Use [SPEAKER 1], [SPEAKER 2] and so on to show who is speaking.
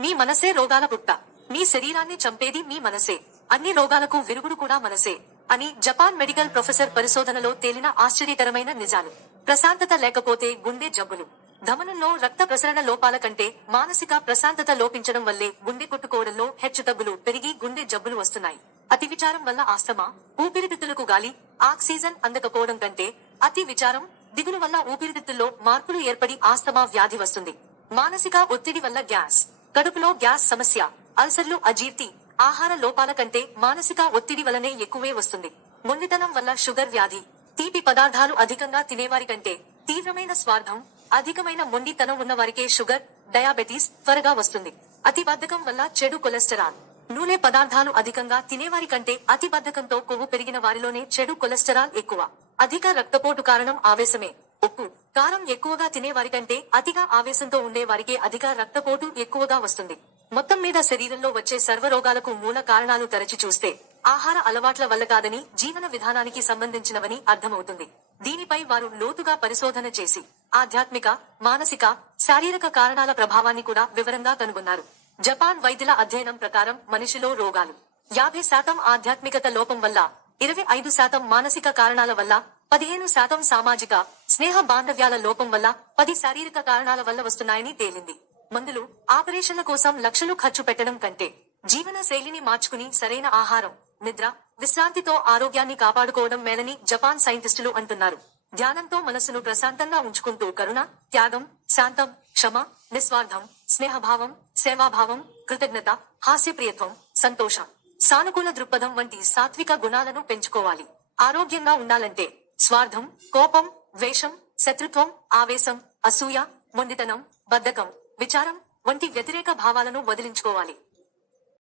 [SPEAKER 1] మీ మనసే రోగాల పుట్ట. మీ శరీరాన్ని చంపేది మీ మనసే. అన్ని రోగాలకు విరుగుడు కూడా మనసే అని జపాన్ మెడికల్ ప్రొఫెసర్ పరిశోధనలో తేలిన ఆశ్చర్యకరమైన నిజాలు. ప్రశాంతత లేకపోతే గుండె జబ్బులు. ధమనంలో రక్త ప్రసరణ లోపాల కంటే మానసిక ప్రశాంతత లోపించడం వల్లే గుండె కొట్టుకోవడంలో హెచ్చుతగ్గులు పెరిగి గుండె జబ్బులు వస్తున్నాయి. అతి విచారం వల్ల ఆస్తమా ఊపిరితిత్తులకు గాలి ఆక్సిజన్ అందకపోవడం కంటే అతి విచారం దిగులు వల్ల ఊపిరితిత్తుల్లో మార్పులు ఏర్పడి ఆస్తమా వ్యాధి వస్తుంది. మానసిక ఒత్తిడి వల్ల గ్యాస్. కడుపులో గ్యాస్ సమస్య అల్సర్లు అజీర్తి ఆహార లోపాల కంటే మానసిక ఒత్తిడి వలనే ఎక్కువే వస్తుంది. మొండితనం వల్ల షుగర్ వ్యాధి తీపి పదార్థాలు అధికంగా తినేవారి కంటే తీవ్రమైన స్వార్థం అధికమైన మొండితనం ఉన్న వారికే షుగర్ డయాబెటీస్ త్వరగా వస్తుంది. అతి బద్ధకం వల్ల చెడు కొలెస్టరాల్ నూనె పదార్థాలు అధికంగా తినేవారి కంటే అతి బద్ధకంతో కొవ్వు పెరిగిన వారిలోనే చెడు కొలెస్టరాల్ ఎక్కువ. అధిక రక్తపోటు కారణం ఆవేశమే. ఉప్పు. కారం ఎక్కువగా తినేవారికంటే అతిగా ఆవేశంతో ఉండే వారికి అధిక రక్తపోటు ఎక్కువగా వస్తుంది. మొత్తం మీద శరీరంలో వచ్చే సర్వరోగాలకు మూల కారణాలు తరచి చూస్తే ఆహార అలవాట్ల వల్ల కాదని జీవన విధానానికి సంబంధించినవని అర్థమవుతుంది. దీనిపై వారు లోతుగా పరిశోధన చేసి ఆధ్యాత్మిక మానసిక శారీరక కారణాల ప్రభావాన్ని కూడా వివరంగా కనుగొన్నారు. జపాన్ వైద్యుల అధ్యయనం ప్రకారం మనిషిలో రోగాలు. యాభై శాతం ఆధ్యాత్మికత లోపం వల్ల ఇరవై ఐదు శాతం మానసిక కారణాల వల్ల పదిహేను శాతం సామాజిక స్నేహ బాంధవ్యాల లోపం వల్ల పది శారీరక కారణాల వల్ల వస్తున్నాయని తేలింది. మందులు ఆపరేషన్ల కోసం లక్షలు ఖర్చు పెట్టడం కంటే జీవన శైలిని మార్చుకుని సరైన ఆహారం నిద్ర విశ్రాంతితో ఆరోగ్యాన్ని కాపాడుకోవడం మేలని జపాన్ సైంటిస్టులు అంటున్నారు. ధ్యానంతో మనసును ప్రశాంతంగా ఉంచుకుంటూ కరుణ త్యాగం శాంతం క్షమ నిస్వార్థం స్నేహభావం సేవాభావం కృతజ్ఞత హాస్యప్రియత్వం సంతోషం సానుకూల దృక్పథం వంటి సాత్విక గుణాలను పెంచుకోవాలి. ఆరోగ్యంగా ఉండాలంటే స్వార్థం కోపం ద్వేషం శత్రుత్వం ఆవేశం అసూయ మొండితనం బద్ధకం విచారం వంటి వ్యతిరేక భావాలను వదిలించుకోవాలి.